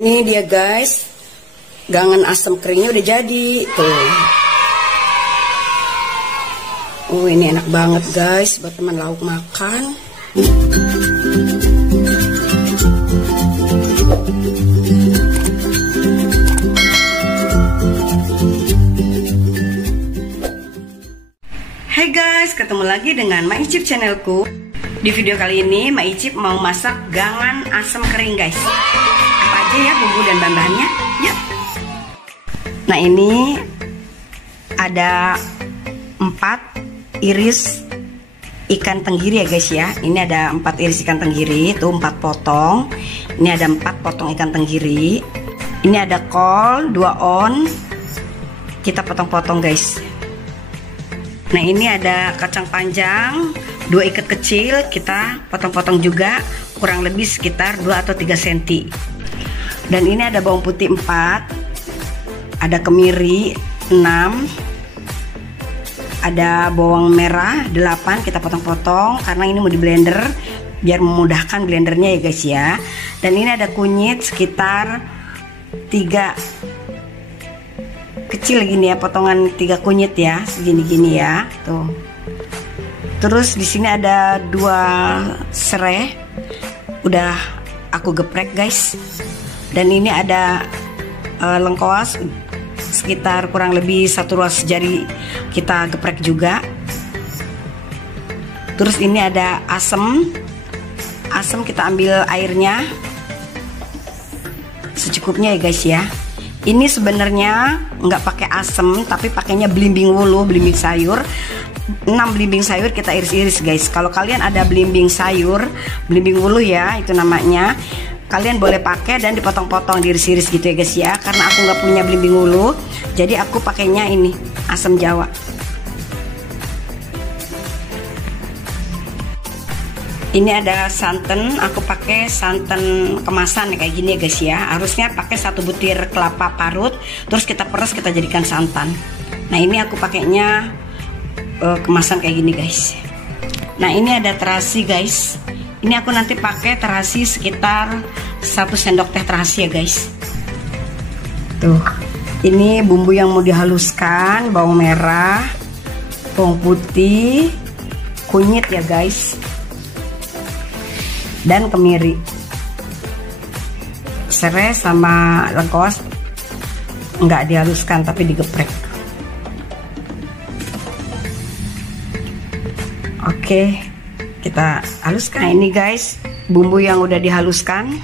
Ini dia guys, gangan asam keringnya udah jadi tuh. Oh ini enak banget guys buat teman lauk makan. Hai guys, ketemu lagi dengan Ma Icip channelku. Di video kali ini Ma Icip mau masak gangan asam kering guys. Apa aja ya bumbu dan bahan-bahannya? Yuk. Nah ini ada 4 iris ikan tenggiri ya guys ya. Ini ada 4 iris ikan tenggiri, itu 4 potong. Ini ada 4 potong ikan tenggiri. Ini ada kol 2 on. Kita potong-potong guys. Nah ini ada kacang panjang 2 ikat kecil, kita potong-potong juga kurang lebih sekitar 2 atau 3 cm. Dan ini ada bawang putih 4, ada kemiri 6, ada bawang merah 8, kita potong-potong karena ini mau di blender biar memudahkan blendernya ya guys ya. Dan ini ada kunyit sekitar 3 kecil gini ya, potongan 3 kunyit ya, segini-gini ya tuh. Terus di sini ada 2 serai udah aku geprek guys. Dan ini ada lengkoas sekitar kurang lebih 1 ruas jari kita geprek juga. Terus ini ada asam kita ambil airnya secukupnya ya guys ya. Ini sebenarnya nggak pakai asam tapi pakainya belimbing wuluh, belimbing sayur. 6 belimbing sayur kita iris-iris guys. Kalau kalian ada belimbing sayur, belimbing wuluh ya itu namanya, kalian boleh pakai dan dipotong-potong, diiris-iris gitu ya guys ya. Karena aku nggak punya belimbing wuluh, jadi aku pakainya ini asam jawa. Ini ada santan, aku pakai santan kemasan kayak gini ya guys ya. Harusnya pakai 1 butir kelapa parut, terus kita peres kita jadikan santan. Nah ini aku pakainya kemasan kayak gini guys. Nah ini ada terasi guys. Ini aku nanti pakai terasi sekitar 1 sendok teh terasi ya guys. Tuh, ini bumbu yang mau dihaluskan, bawang merah, bawang putih, kunyit ya guys, dan kemiri. Serai sama lengkuas nggak dihaluskan tapi digeprek. Oke, kita haluskan. Nah, ini guys bumbu yang udah dihaluskan.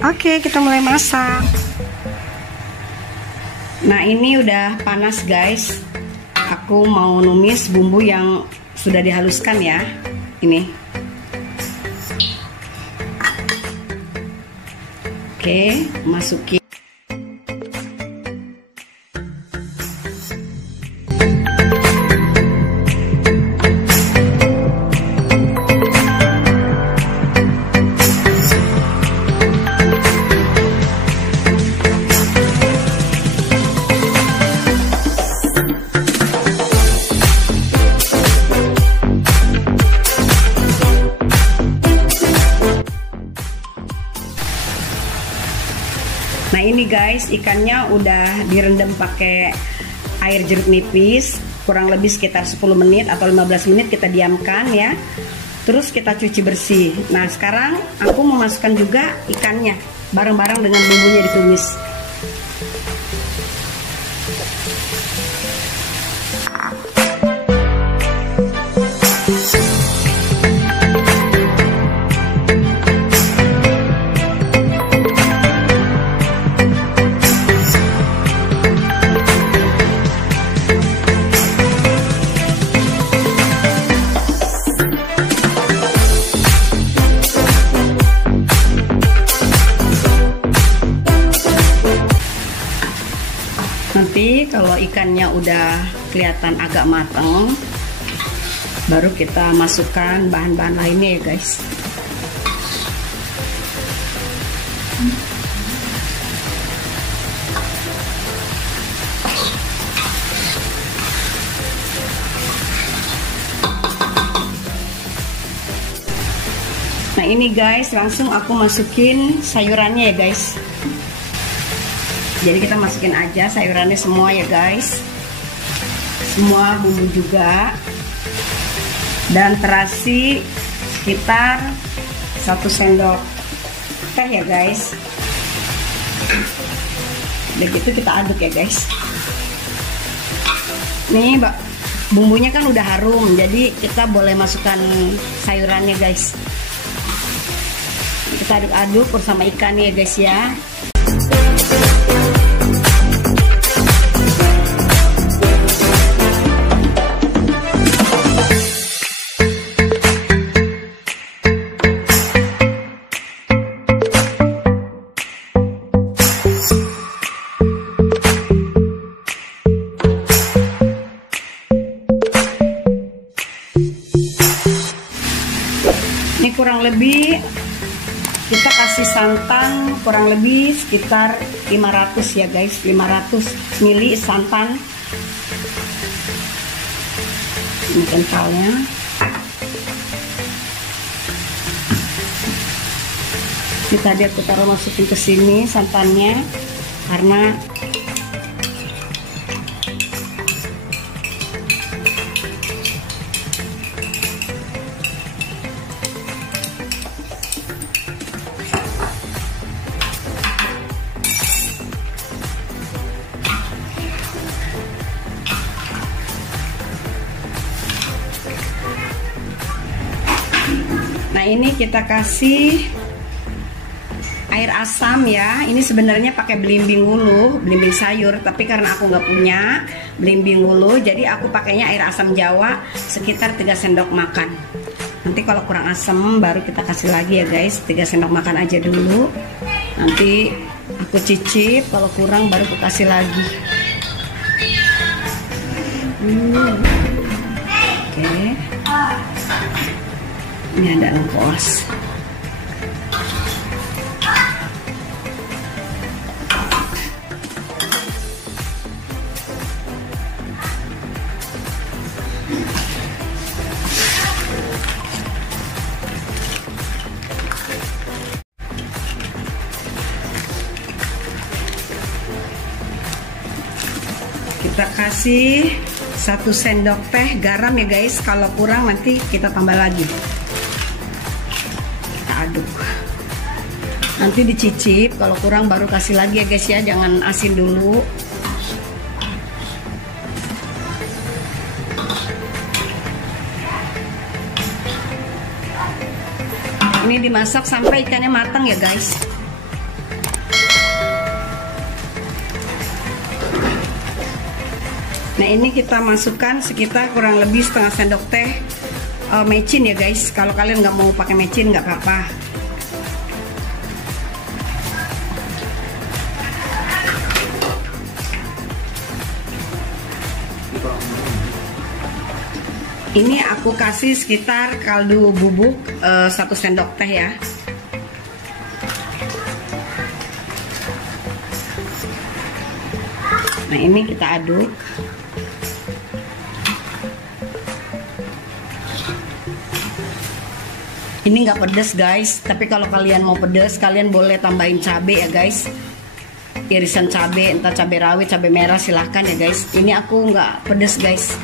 Oke, kita mulai masak. Nah ini udah panas guys. Aku mau numis bumbu yang sudah dihaluskan ya. Ini. Oke, masukin. Nah ini guys ikannya udah direndam pakai air jeruk nipis kurang lebih sekitar 10 menit atau 15 menit kita diamkan ya. Terus kita cuci bersih. Nah sekarang aku memasukkan juga ikannya bareng-bareng dengan bumbunya ditumis. Nanti kalau ikannya udah kelihatan agak matang, baru kita masukkan bahan-bahan lainnya ya guys. ini guys, langsung aku masukin sayurannya ya guys. Jadi kita masukin aja sayurannya semua ya guys. Semua bumbu juga. Dan terasi sekitar 1 sendok teh ya guys. Begitu kita aduk ya guys. Nih bumbunya kan udah harum, jadi kita boleh masukkan sayurannya guys. Kita aduk-aduk bersama ikannya ya guys ya. Ini kurang lebih kita kasih santan kurang lebih sekitar 500 ya guys, 500 ml santan. Ini kentalnya. Tadi aku taruh masukin ke sini santannya karena nah ini kita kasih air asam ya. Ini sebenarnya pakai belimbing wuluh, belimbing sayur, tapi karena aku nggak punya belimbing wuluh, jadi aku pakainya air asam Jawa sekitar 3 sendok makan. Nanti kalau kurang asam baru kita kasih lagi ya guys, 3 sendok makan aja dulu. Nanti aku cicip, kalau kurang baru aku kasih lagi. Oke. Ini ada lengkuas. Kita kasih 1 sendok teh garam ya guys. Kalau kurang nanti kita tambah lagi. Kita aduk. Nanti dicicip, kalau kurang baru kasih lagi ya guys ya. Jangan asin dulu. Ini dimasak sampai ikannya matang ya guys. Nah ini kita masukkan sekitar kurang lebih setengah sendok teh mecin ya guys. Kalau kalian nggak mau pakai mecin nggak apa-apa. Ini aku kasih sekitar kaldu bubuk 1 sendok teh ya. Nah ini kita aduk. Ini nggak pedas guys, tapi kalau kalian mau pedas kalian boleh tambahin cabai ya guys. Irisan cabai, entah cabai rawit, cabai merah silahkan ya guys. Ini aku nggak pedas guys.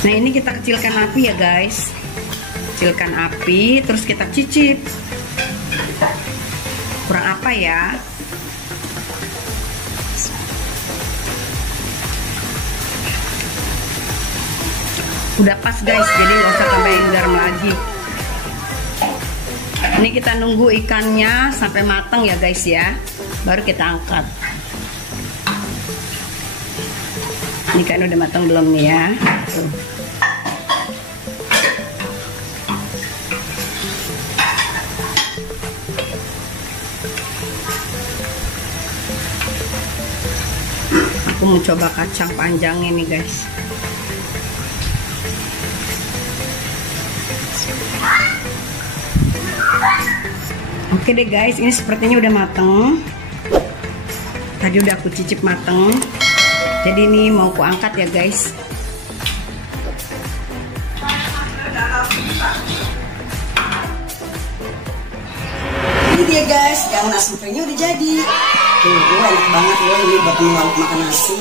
Nah ini kita kecilkan api ya guys. Kecilkan api, terus kita cicip. Kurang apa ya? Udah pas guys, jadi nggak usah tambahin garam lagi. Ini kita nunggu ikannya sampai matang ya guys ya. Baru kita angkat. Ini kan udah matang belum nih ya? Tuh. Aku mau coba kacang panjang ini guys. Oke deh guys, ini sepertinya udah mateng. Tadi udah aku cicip mateng. Jadi ini mau aku angkat ya guys. Ini dia guys, gangan asam keringnya udah jadi. Tuh, enak banget loh ini buat makan nasi.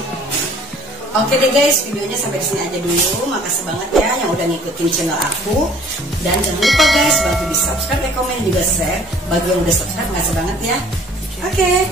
Oke deh guys, videonya sampai sini aja dulu. Makasih banget ya yang udah ngikutin channel aku. Dan jangan lupa guys, bantu di subscribe, komen, juga share. Bagi yang udah subscribe, makasih banget ya. Oke.